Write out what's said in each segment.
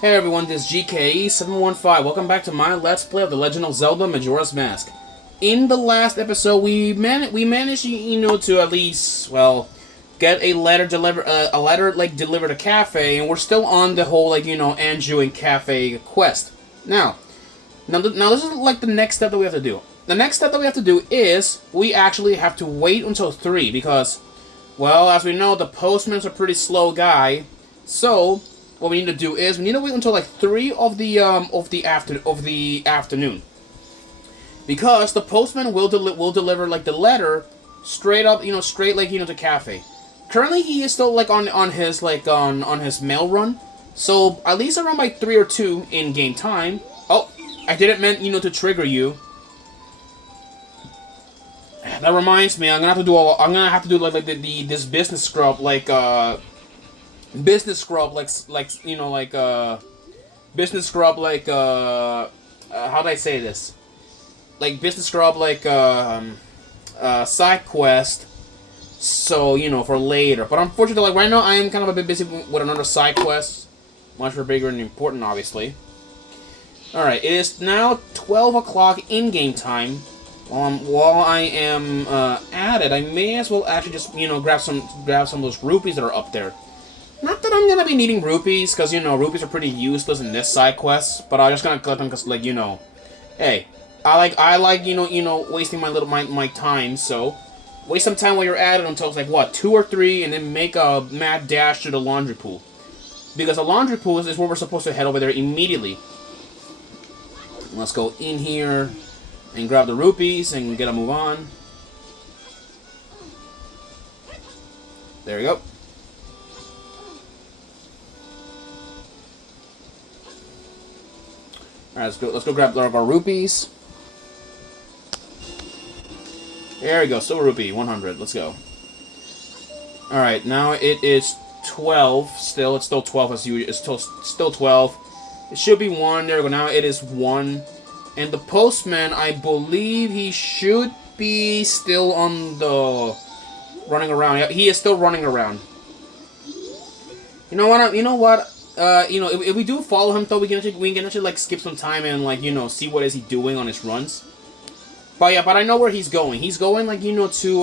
Hey everyone, this is GKE715. Welcome back to my Let's Play of The Legend of Zelda Majora's Mask. In the last episode, we managed, to at least, well, get a letter delivered, delivered to Cafe, and we're still on the whole, Anju and Cafe quest. Now, this is like the next step that we have to do. The next step that we have to do is we actually have to wait until 3 because, well, as we know, the postman's a pretty slow guy. So what we need to do is we need to wait until like 3 of the afternoon, because the postman will deliver like the letter straight up, to Cafe. Currently, he is still like on his mail run, so at least around by 3 or 2 in game time. Oh, I didn't meant to trigger you. That reminds me, I'm gonna have to do this business scrub business scrub how do I say this? Like business scrub side quest. So for later. But unfortunately, like right now, I am kind of a bit busy with another side quest, much more bigger and important, obviously. All right, it is now 12 o'clock in game time. While I am at it, I may as well actually just grab some of those rupees that are up there. Not that I'm gonna be needing rupees, because rupees are pretty useless in this side quest. But I'm just gonna collect them because, hey, I like wasting my time. So waste some time while you're at it until it's like what 2 or 3, and then make a mad dash to the laundry pool, because the laundry pool is where we're supposed to head over there immediately. Let's go in here and grab the rupees and get a move on. There we go. Alright, let's go grab our rupees. There we go, silver rupee, 100. Let's go. Alright, now it is 12. It's still 12 as usual. It's still 12. It should be 1. There we go. Now it is 1. And the postman, I believe he should be still on the running around. Yeah, he is still running around. You know what? If we do follow him, though, we can actually like skip some time and see what is he doing on his runs. But I know where he's going. He's going to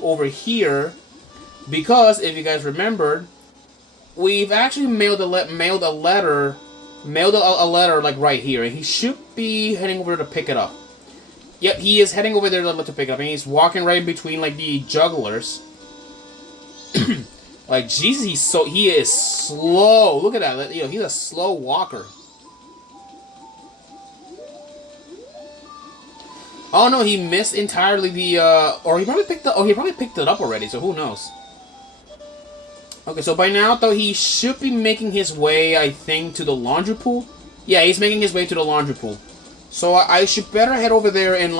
over here, because if you guys remembered, we've actually mailed a letter like right here, and he should be heading over to pick it up. Yep, he is heading over there to pick it up, and he's walking right in between like the jugglers. Like Jesus, he is slow. Look at that. He's a slow walker. Oh no, he missed entirely or he probably picked it up already. So who knows? Okay, so by now though he should be making his way, I think, to the laundry pool. Yeah, he's making his way to the laundry pool. So I should better head over there and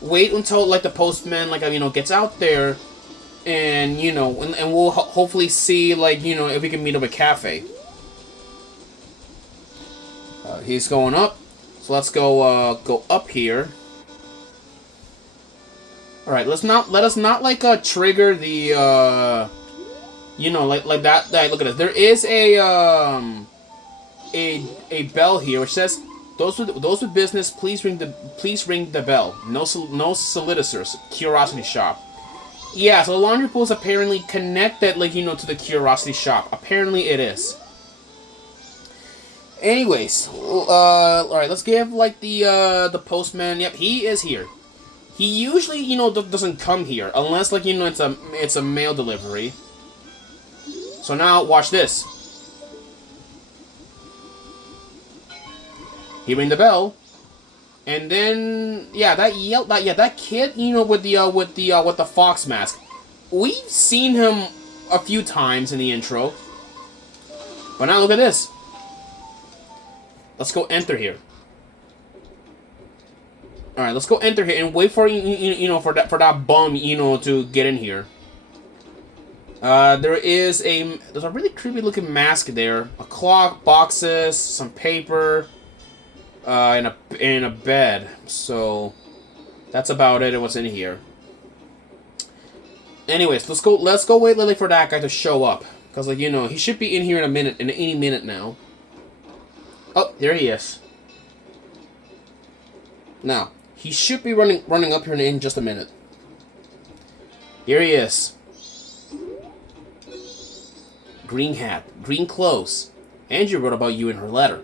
wait until like the postman gets out there. And and we'll hopefully see if we can meet up at Cafe. He's going up, so let's go up here. All right, let us not trigger the like that. Look at this. There is a bell here which says those with business, please ring the bell. No solicitors. Curiosity shop. Yeah, so the laundry pool is apparently connected, to the curiosity shop. Apparently it is. Anyways, alright, let's give, the postman. Yep, he is here. He usually, doesn't come here, unless, it's a mail delivery. So now, watch this. He rang the bell. And then, that kid, with the fox mask. We've seen him a few times in the intro. But now look at this. Let's go enter here. All right, let's go enter here and wait for for that bum to get in here. There's a really creepy looking mask there. A clock, boxes, some paper. In a bed. So that's about it. And what's in here. Anyways, let's go wait Lily for that guy to show up, because he should be in here in any minute now. Oh, there he is. Now, he should be running up here in just a minute. Here he is. Green hat, green clothes. Angie wrote about you in her letter.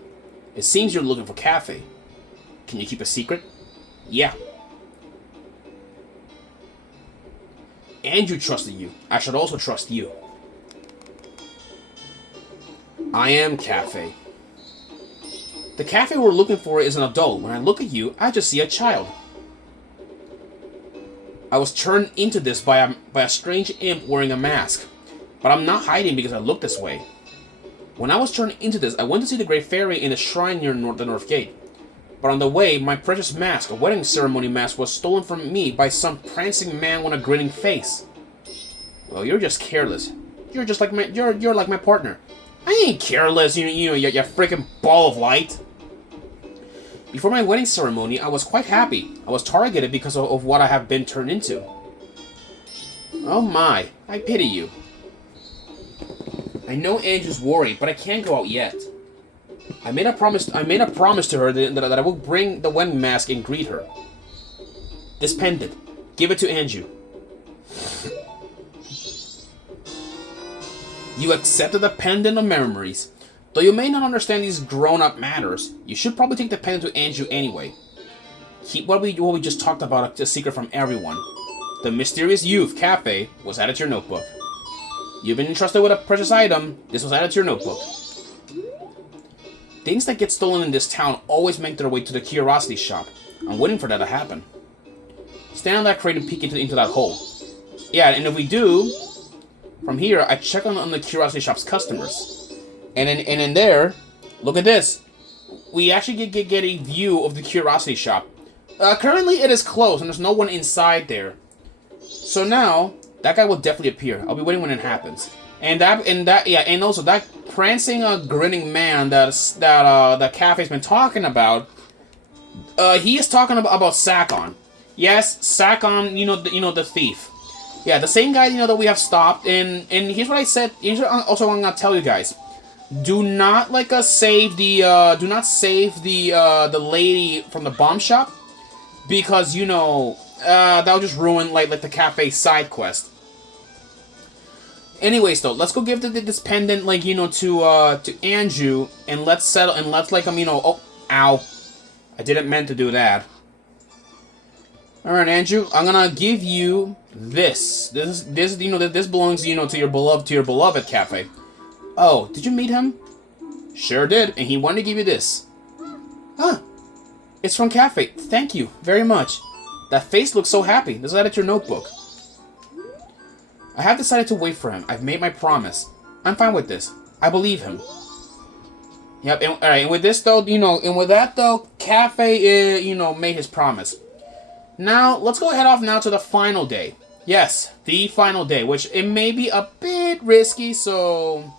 It seems you're looking for Cafe. Can you keep a secret? Yeah. Andrew trusted you. I should also trust you. I am Cafe. The Cafe we're looking for is an adult. When I look at you, I just see a child. I was turned into this by a strange imp wearing a mask. But I'm not hiding because I look this way. When I was turned into this, I went to see the Great Fairy in a shrine near the North Gate. But on the way, my precious mask, a wedding ceremony mask, was stolen from me by some prancing man with a grinning face. Well, you're just careless. You're just like you're like my partner. I ain't careless, you freaking ball of light. Before my wedding ceremony, I was quite happy. I was targeted because of what I have been turned into. Oh my, I pity you. I know Angie's worried, but I can't go out yet. I made a promise to her that I will bring the wedding mask and greet her. This pendant. Give it to Anju. You accepted the pendant of memories. Though you may not understand these grown-up matters, you should probably take the pendant to Anju anyway. Keep what we just talked about a secret from everyone. The mysterious youth, Cafe, was added to your notebook. You've been entrusted with a precious item. This was added to your notebook. Things that get stolen in this town always make their way to the curiosity shop. I'm waiting for that to happen. Stand on that crate and peek into that hole. Yeah, and if we do, from here, I check on the curiosity shop's customers. And in there, look at this. We actually get a view of the curiosity shop. Currently, it is closed, and there's no one inside there. So now, that guy will definitely appear. I'll be waiting when it happens. And also that prancing, grinning man that Cafe's been talking about. He is talking about Sakon. Yes, Sakon. You know the thief. Yeah, the same guy that we have stopped. And here's what I said. Here's also what I'm gonna tell you guys. Do not save the lady from the bomb shop, because that'll just ruin like the Cafe side quest. Anyways, though, let's go give this pendant to Anju, and let's settle, and let's oh, ow, I didn't meant to do that. All right, Anju, I'm gonna give you this. This belongs to your beloved Cafe. Oh, did you meet him? Sure did, and he wanted to give you this. Huh? It's from Cafe. Thank you very much. That face looks so happy. This is added to your notebook. I have decided to wait for him. I've made my promise. I'm fine with this. I believe him. Yep. And, all right. And with this though, and with that though, Cafe, made his promise. Now let's go head off now to the final day. Yes, the final day, which it may be a bit risky. So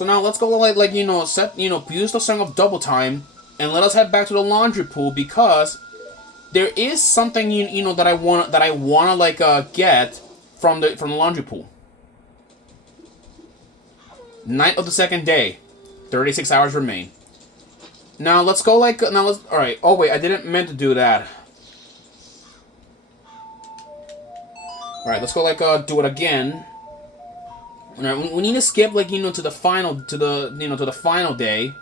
now let's go use the Song of Double Time, and let us head back to the laundry pool, because there is something that I wanna get from the laundry pool. Night of the second day, 36 hours remain. Now let's go all right. Oh wait, I didn't meant to do that. All right, let's go do it again. All right, we need to skip to the final day,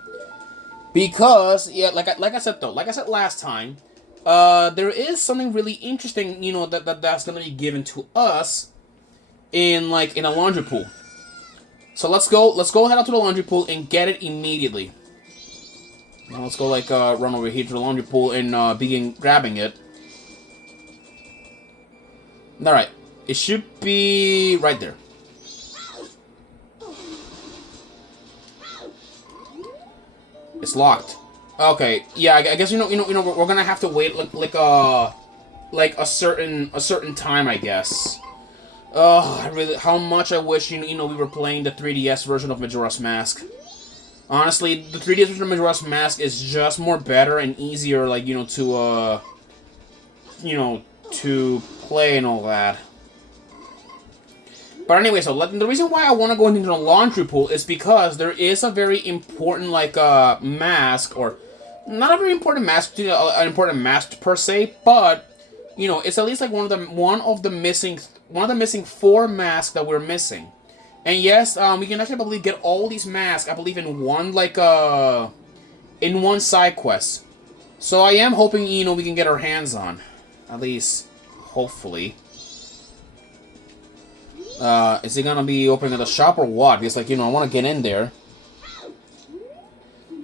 because like I said last time, there is something really interesting that's gonna be given to us in a laundry pool. So let's go head out to the laundry pool and get it immediately. Now let's go run over here to the laundry pool and begin grabbing it. All right, it should be right there. It's locked. Okay, yeah, I guess we're gonna have to wait a certain time, I guess. How much I wish we were playing the 3DS version of Majora's Mask. Honestly, the 3DS version of Majora's Mask is just more better and easier, to play and all that. But anyway, so the reason why I want to go into the laundry pool is because there is a very important, like, mask, or not a very important mask, an important mask per se, but you know, it's at least like one of the missing 4 masks that we're missing. And yes, we can actually, I believe, get all these masks, I believe, in one, like, in one side quest. So I am hoping, you know, we can get our hands on, at least, hopefully. Is he gonna be opening the shop or what? Because, like, you know, I want to get in there.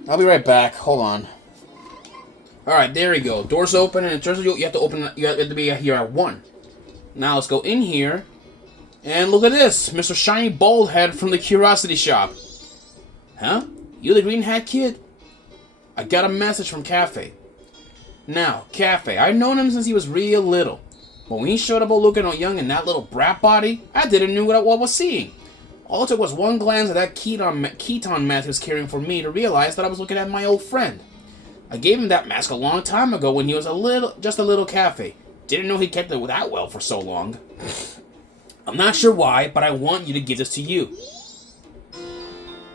I'll be right back. Hold on. Alright, there we go. Doors open, and it turns out you have to open. You have to be here at 1. Now let's go in here, and look at this, Mr. Shiny Bald Head from the Curiosity Shop. Huh? You the green hat kid? I got a message from Cafe. Now, Cafe, I've known him since he was real little. But when he showed up all looking all young in that little brat body, I didn't know what I was seeing. All it took was one glance at that Keaton mask he was carrying for me to realize that I was looking at my old friend. I gave him that mask a long time ago when he was just a little Cafe. Didn't know he kept it that well for so long. I'm not sure why, but I want you to give this to you.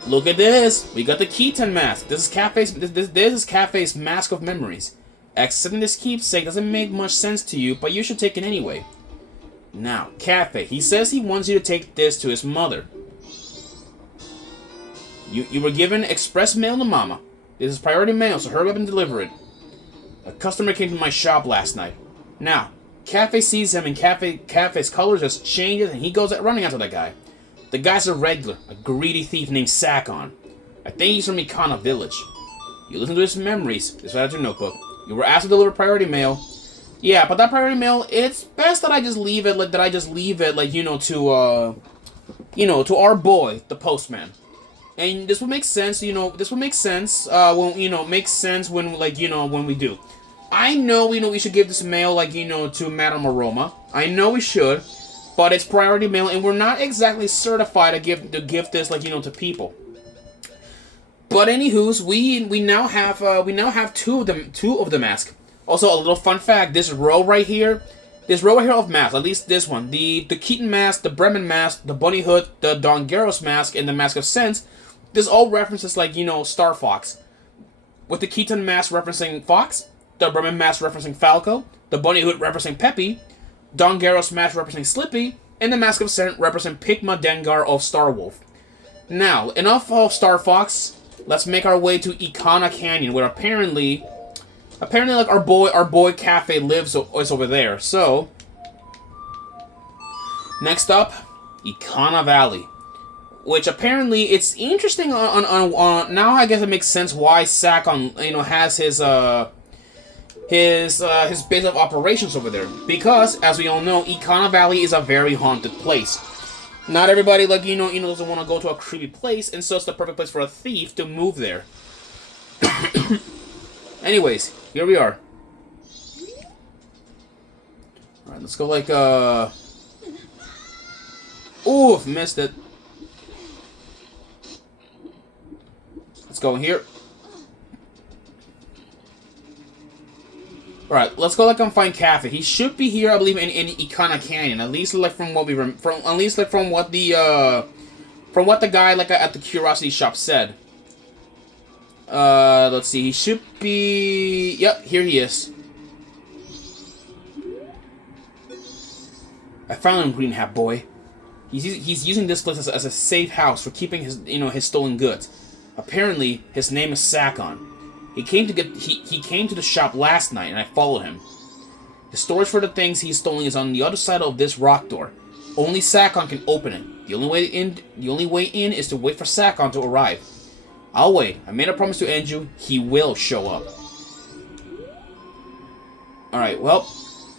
Look at this. We got the Keaton mask. This is Cafe's mask of memories. Accepting this keepsake doesn't make much sense to you, but you should take it anyway. Now, Cafe, he says he wants you to take this to his mother. You were given express mail to Mama. This is priority mail, so hurry up and deliver it. A customer came to my shop last night. Now, Cafe sees him, and Cafe's color just changes, and he goes running after that guy. The guy's a regular, a greedy thief named Sakon. I think he's from Ikana Village. You listen to his memories. This is out your notebook. You were asked to deliver priority mail. Yeah, but that priority mail, it's best that I just leave it, like, you know, to our boy, the postman. And this would make sense, you know, when we do. I know, we should give this mail, like, you know, to Madame Aroma. I know we should, but it's priority mail, and we're not exactly certified to give this, like, you know, to people. But anywho's, we now have two of the masks. Also, a little fun fact: this row right here of masks, at least this one, the Keaton mask, the Bremen mask, the Bunny Hood, the Don Garros mask, and the Mask of Sense. This all references, like, you know, Star Fox. With the Keaton mask referencing Fox, the Bremen mask referencing Falco, the Bunny Hood referencing Peppy, Don Garros mask referencing Slippy, and the Mask of Sense representing Pigma Dengar of Star Wolf. Now, enough of Star Fox. Let's make our way to Ikana Canyon, where apparently, like, our boy Cafe is over there. So, next up, Ikana Valley, which apparently it's interesting. On now, I guess it makes sense why Sakon, you know, has his base of operations over there, because as we all know, Ikana Valley is a very haunted place. Not everybody, like, you know, doesn't want to go to a creepy place, and so it's the perfect place for a thief to move there. Anyways, here we are. Alright, let's go, like, Oof, missed it. Let's go in here. Alright, let's go, like, and find Cafe. He should be here, I believe, in Ikana Canyon. At least, like, from what the guy, like, at the Curiosity Shop said. Let's see. He should be... Yep, here he is. I found him, Green Hat Boy. He's using this place as a safe house for keeping his stolen goods. Apparently, his name is Sakon. He came to the shop last night, and I followed him. The storage for the things he's stolen is on the other side of this rock door. Only Sakon can open it. The only way in is to wait for Sakon to arrive. I'll wait. I made a promise to Enju. He will show up. Alright, well,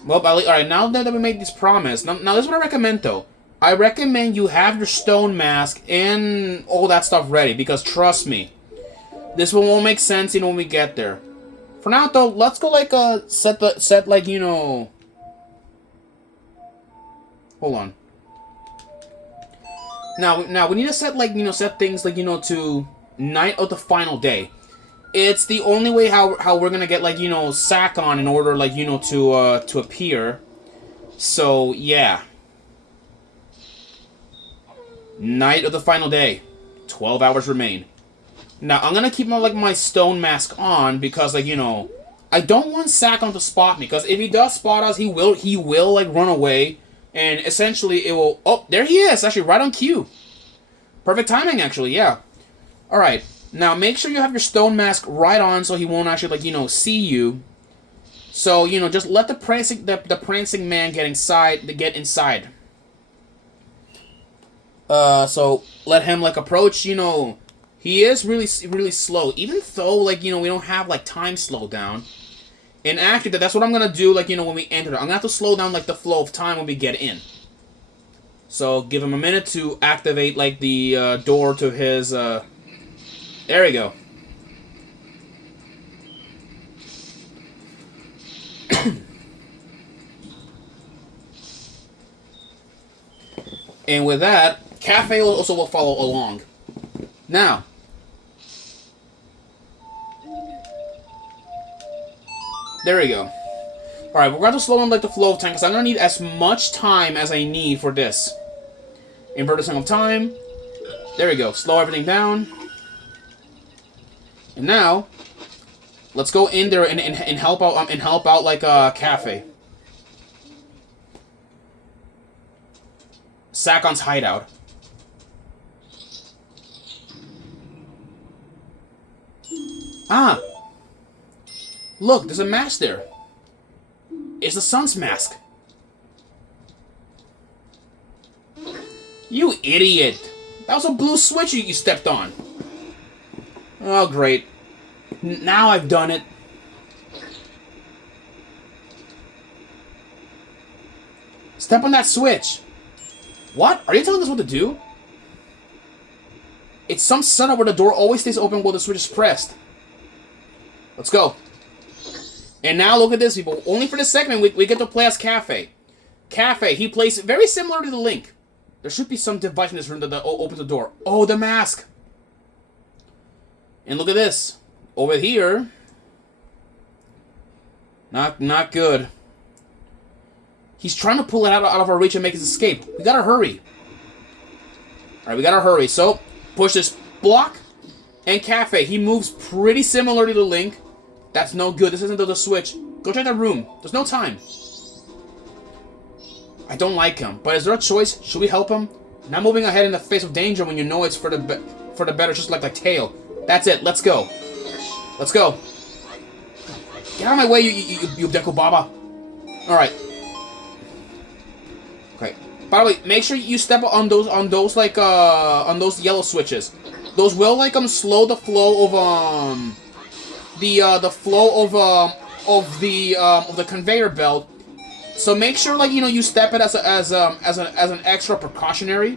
alright, now that we made this promise, now this is what I recommend, though. I recommend you have your stone mask and all that stuff ready, because trust me, this one won't make sense, when we get there. For now, though, let's go, like, set, like, you know... Hold on. Now, we need to set, like, set things, like, to night of the final day. It's the only way how we're gonna get, like, Sakon in order, like, to appear. So, yeah. Night of the final day. 12 hours remain. Now, I'm gonna keep my stone mask on because, like, you know, I don't want Sakon to spot me, because if he does spot us, he will, like, run away, and essentially it will... Oh, there he is! Actually, right on cue. Perfect timing, actually, yeah. Alright, now make sure you have your stone mask right on so he won't actually, like, you know, see you. So, you know, just let the prancing man get inside. So let him, like, approach, you know... He is really, really slow, even though, like, you know, we don't have, like, time slowed down. And actually, that's what I'm gonna do, like, you know, when we enter. I'm gonna have to slow down, like, the flow of time when we get in. So, give him a minute to activate, like, the door to his, There we go. And with that, Cafe also will follow along. Now... There we go. Alright, we're going to slow down, like, the flow of time, because I'm going to need as much time as I need for this. Invert the sum of time. There we go. Slow everything down. And now, let's go in there and help out, like, Cafe. Sakon's hideout. Ah! Look, there's a mask there. It's the sun's mask. You idiot! That was a blue switch you stepped on. Oh, great. Now I've done it. Step on that switch. What? Are you telling us what to do? It's some setup where the door always stays open while the switch is pressed. Let's go. And now look at this, people. Only for this segment, we get to play as Cafe. Cafe, he plays very similar to the Link. There should be some device in this room that opens the door. Oh, the mask. And look at this. Over here. Not good. He's trying to pull it out of our reach and make his escape. We gotta hurry. Alright, we gotta hurry. So, push this block. And Cafe, he moves pretty similar to the Link. That's no good. This isn't the switch. Go check that room. There's no time. I don't like him. But is there a choice? Should we help him? Not moving ahead in the face of danger when you know it's for the better, just like tail. That's it. Let's go. Let's go. Get out of my way, you Deku Baba. Alright. Okay. By the way, make sure you step on those yellow switches. Those will, like, slow the flow of, the flow of the conveyor belt. So make sure, like, you know, you step it as an extra precautionary.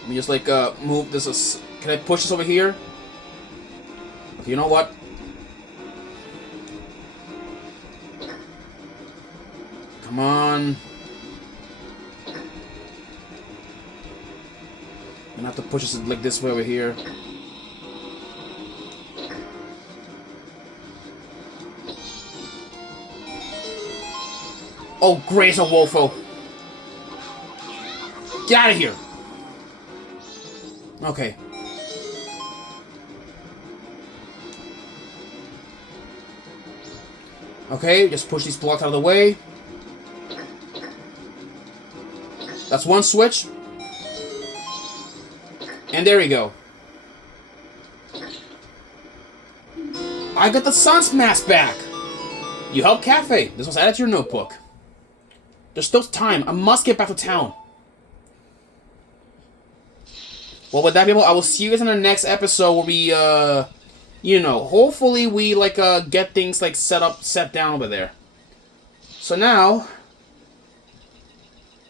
Let me just, like, move this. Can I push this over here? Okay, you know what? Come on. I'm gonna have to push this, like, this way over here. Oh, great, it's a Wolfo. Get out of here. Okay. Okay, just push these blocks out of the way. That's one switch. And there we go. I got the sun's mask back. You helped Cafe. This was added to your notebook. There's still time. I must get back to town. Well, with that, people, I will see you guys in our next episode where we, you know, hopefully we, like, get things, like, set down over there. So now,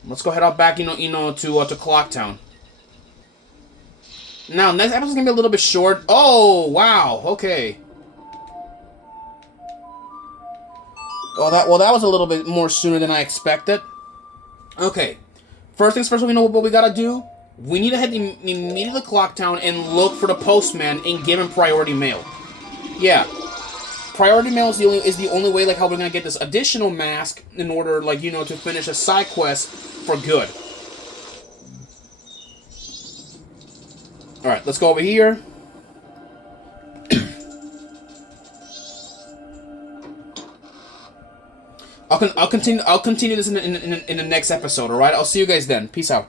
let's go head out back, you know, to Clock Town. Now, next episode's gonna be a little bit short. Oh, wow, okay. Oh, that was a little bit more sooner than I expected. Okay. First things first, we know what we gotta do. We need to head immediately to Clock Town and look for the postman and give him priority mail. Yeah. Priority mail is the only way, like, how we're gonna get this additional mask in order, like, you know, to finish a side quest for good. All right, let's go over here. I'll continue this in the next episode. All right, I'll see you guys then. Peace out.